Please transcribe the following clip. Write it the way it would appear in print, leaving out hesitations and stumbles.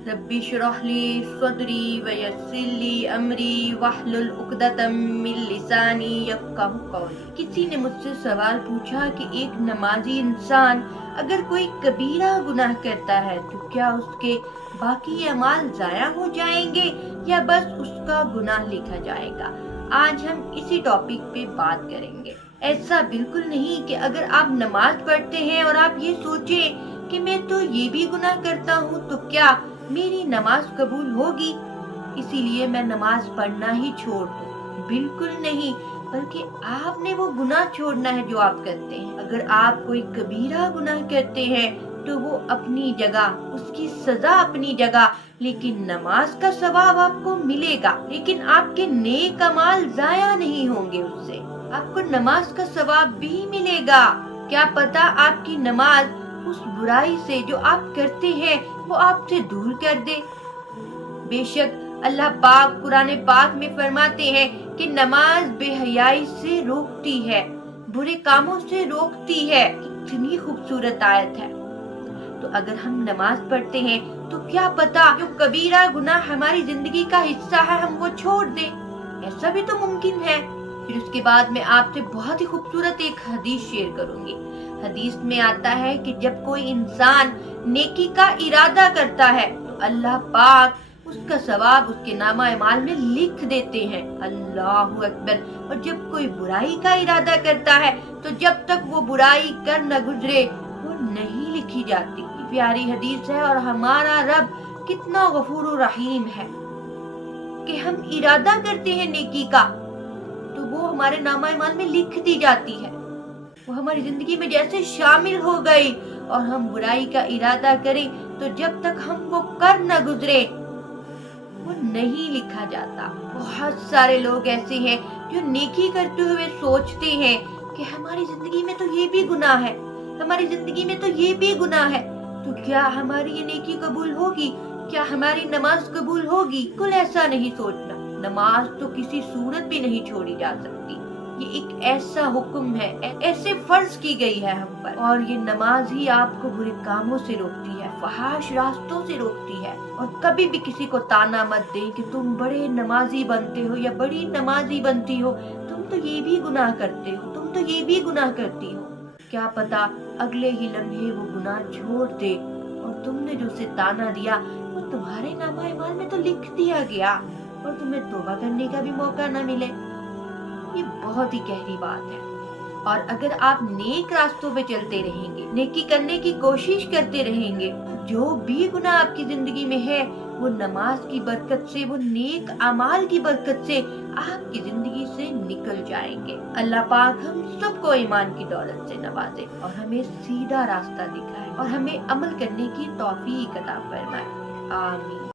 रब्बी शुरह ली सदरी वयस्सिर ली अमरी वहलुल उक़दतम मिन लिसानी यफ़क़हू क़ौली। किसी ने मुझसे सवाल पूछा कि एक नमाजी इंसान अगर कोई कबीरा गुनाह करता है तो क्या उसके बाकी अमाल ज़ाया हो जाएंगे या बस उसका गुनाह लिखा जाएगा। आज हम इसी टॉपिक पे बात करेंगे। ऐसा बिल्कुल नहीं कि अगर आप नमाज पढ़ते हैं और आप ये सोचें कि मैं तो ये भी गुनाह करता हूँ तो क्या मेरी नमाज कबूल होगी, इसीलिए मैं नमाज पढ़ना ही छोड़ दूं। बिल्कुल नहीं, बल्कि आपने वो गुनाह छोड़ना है जो आप करते हैं। अगर आप कोई कबीरा गुनाह करते हैं तो वो अपनी जगह, उसकी सजा अपनी जगह, लेकिन नमाज का सवाब आपको मिलेगा, लेकिन आपके नेक अमाल जाया नहीं होंगे। उससे आपको नमाज का सवाब भी मिलेगा। क्या पता आपकी नमाज उस बुराई से जो आप करते हैं वो आपसे दूर कर दे। बेशक अल्लाह पाक कुरान पाक में फरमाते हैं कि नमाज बेहयाई से रोकती है, बुरे कामों से रोकती है। कितनी खूबसूरत आयत है। तो अगर हम नमाज पढ़ते हैं तो क्या पता जो कबीरा गुनाह हमारी जिंदगी का हिस्सा है हम वो छोड़ दें। ऐसा भी तो मुमकिन है। फिर उसके बाद मैं आपसे बहुत ही खूबसूरत एक हदीस शेयर करूंगी। हदीस में आता है कि जब कोई इंसान नेकी का इरादा करता है तो अल्लाह पाक उसका सवाब उसके नामा अमाल में लिख देते हैं। अल्लाहु अकबर। और जब कोई बुराई का इरादा करता है तो जब तक वो बुराई कर न गुजरे वो नहीं लिखी जाती। प्यारी हदीस है। और हमारा रब कितना गफूर रहीम है कि हम इरादा करते हैं नेकी का तो वो हमारे नामा अमाल में लिख दी जाती है। वो हमारी जिंदगी में जैसे शामिल हो गई। और हम बुराई का इरादा करें तो जब तक हम वो कर न गुजरे वो नहीं लिखा जाता। बहुत सारे लोग ऐसे हैं जो नेकी करते हुए सोचते हैं कि हमारी जिंदगी में तो ये भी गुनाह है, हमारी जिंदगी में तो ये भी गुनाह है, तो क्या हमारी ये नेकी कबूल होगी, क्या हमारी नमाज कबूल होगी। कुल ऐसा नहीं सोचना। नमाज तो किसी सूरत भी नहीं छोड़ी जा सकती। ये एक ऐसा हुक्म है, ऐसे फर्ज की गई है हम पर। और ये नमाज ही आपको बुरे कामों से रोकती है, फहाश रास्तों से रोकती है। और कभी भी किसी को ताना मत दे कि तुम बड़े नमाजी बनते हो या बड़ी नमाजी बनती हो, तुम तो ये भी गुनाह करते हो, तुम तो ये भी गुनाह करती हो। क्या पता अगले ही लम्हे वो गुनाह छोड़ दे और तुमने जो उसे ताना दिया वो तुम्हारे नामा अमाल में तो लिख दिया गया और तुम्हें तौबा करने का भी मौका न मिले। ये बहुत ही गहरी बात है। और अगर आप नेक रास्तों पे चलते रहेंगे, नेकी करने की कोशिश करते रहेंगे, जो भी गुनाह आपकी जिंदगी में है वो नमाज की बरकत से, वो नेक अमाल की बरकत से आपकी जिंदगी से निकल जाएंगे। अल्लाह पाक हम सबको ईमान की दौलत से नवाजे और हमें सीधा रास्ता दिखाए और हमें अमल करने की तौफीक अता फरमाए। आमीन।